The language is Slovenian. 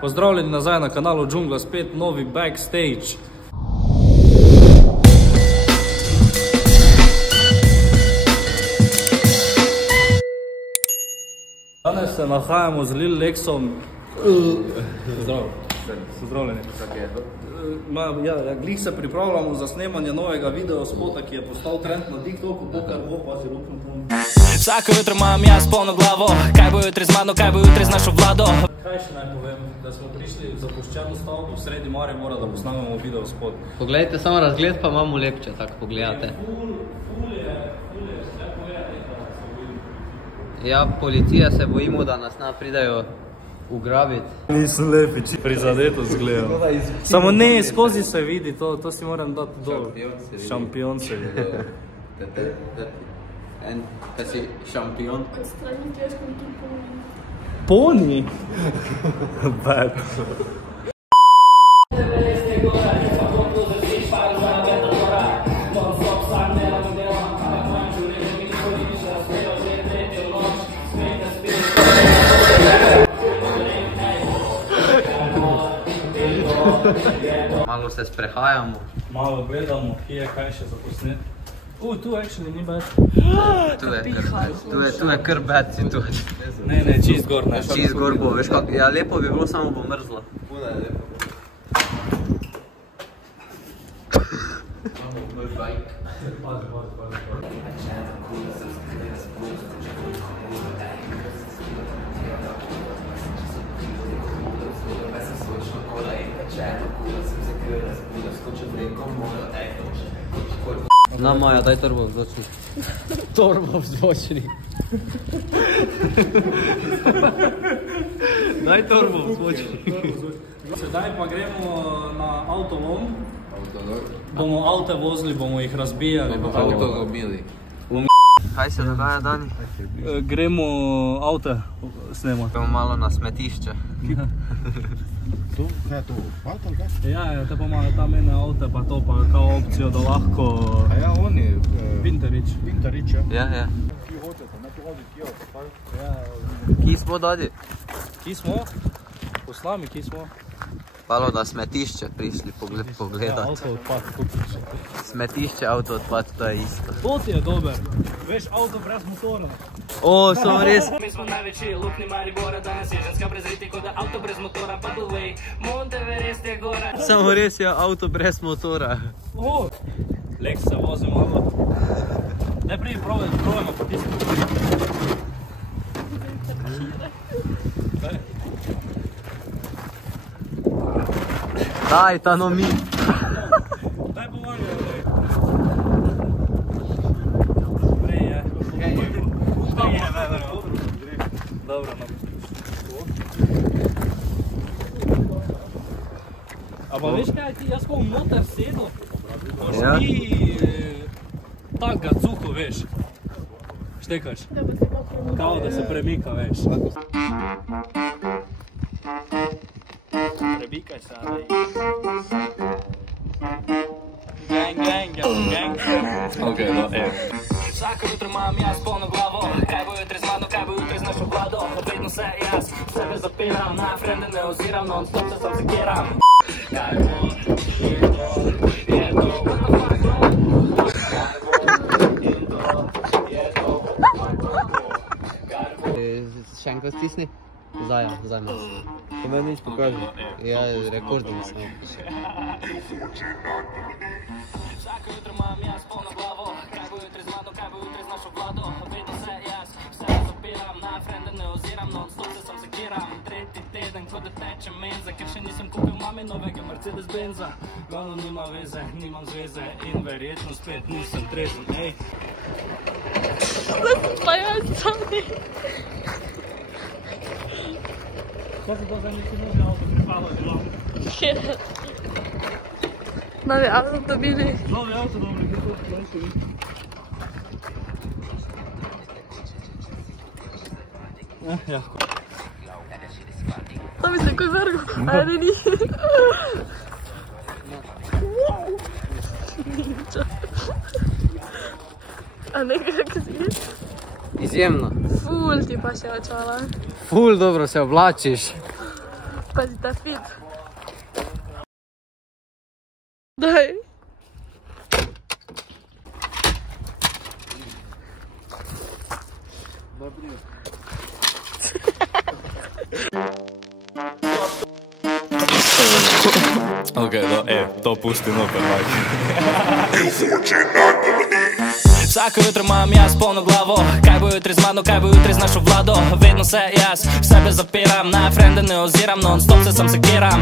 Pozdravljeni nazaj na kanalu Džungla, spet novi backstage. Danes se nahajamo z Lil Lexom. Zdravo. Pozdravljeni. Ja, glih se pripravljamo za snemanje novega video spota, ki je postal trend na TikToku, pokaj bo pa si luknjo pom. Vsako jutro imam jaz polno glavo, kaj bo jutri z mano, kaj bo jutri z našo vlado. Kaj še naj povem, da smo prišli v zapuščeno stavbo v sredi Maribora, da posnamemo video spot. Poglejte, samo razgled pa imamo lepče, tako pogledate. Ful je, lepo je, da se bojimo. Ja, policija se bojimo, da nas ne pridajo ugrabiti. Nisem lepi, či prizadeto zgledam. Samo ne, skozi se vidi, to si moram dati dol. Šampion se vidi. En, kaj si šampion? Odstrani težko in Poni? Bad. Malo se sprehajamo. Malo gledamo, kje je kaj še za posnet. Tu actually ni bad. Tu je kar bad situacija. Ne, čist gor. Čist gor bo, veš kako, ja lepo bi bilo, samo bo mrzlo. Puno je lepo. Na Maja, daj torbo vzvočnik. Torbo vzvočnik. Daj torbo vzvočnik. Sedaj pa gremo na avtolom. Bomo avte vozili, bomo jih razbijali. Avtomobili. Kaj se dogaja, Dani? Gremo avte snemati. Gremo malo na smetišče. Tu? Kaj je to? Asfalt ali kaj? Ja, te pa imajo tam ene avte, pa to pa kao opcijo, da lahko... A ja, oni... Vinterič. Vinterič, ja. Ja. Ki hodite, ne tu hodi Kia, tako? Ja, Kje smo, Dadi? ki smo? Po slami, ki smo? Palo na smetišče prišli Ja, pogledati. avto odpad, tukaj. Smetišče, avto odpad, to je isto. To ti je dober. Veš, avto brez motora. O, so res. Mi smo največji luknji Maribora, danes je ženska prezriti, kot da avto brez motora, pa the way, Monteverest je gora. Samo res je avto brez motora. Lex se vozi malo. Ne pridi, probajmo potiskati. Daj, ta no mi. Daj pomagaj. Prej je. Dobro, no. A pa veš kaj, jaz ko v motor sedo, boš Ja. ti tak ga cuho, veš. Štekaš. Kao da se premika, veš. Prebikaj se, ali... Gang. Ok, no, Vsako jutro imam jaz polno glavo, kaj bo jutri z mano, kaj bo jutri z našo vlado. Vedno se jaz sebe zapiram, na frende ne oziram, non stop se sam sekiram. Kaj bo, je to, Še enkrat stisni. Zdaj malo. To meni nič pokaže. Ja, rekordimo samo. Vsako jutro imam jaz polno glavo, kaj bo jutri z mano, kaj bo jutri z našo vlado. Vedno se jaz sebe zapiram, na frende ne oziram, non stop se sam sekiram. Tretji teden, ko da teče menza, ker še nisem kupil mami novega Mercedes-Benza. Glavno nima veze, nimam zveze in verjetno spet nisem trezen, ej. Pa jaz sami. Ko se to za neki novi avto pripalo delal? Kjer? Novi avto dobili. Novi avto, dobro, kje to še vidi? Ja. To bi se takoj vrgel. Ajde, ni. Ničo. A nekaj kak si? Izjemno. Ful ti pa še očala. Ful dobro se oblačiš. Pazi ta fit. Daj. Ok, no, to pusti noter, like. Vsako jutro imam jaz polno glavo, kaj bo jutri z mano, kaj bo jutri z našo vlado. Vedno se jaz v sebe zapiram, na frende ne oziram, non stop se sam zakiram.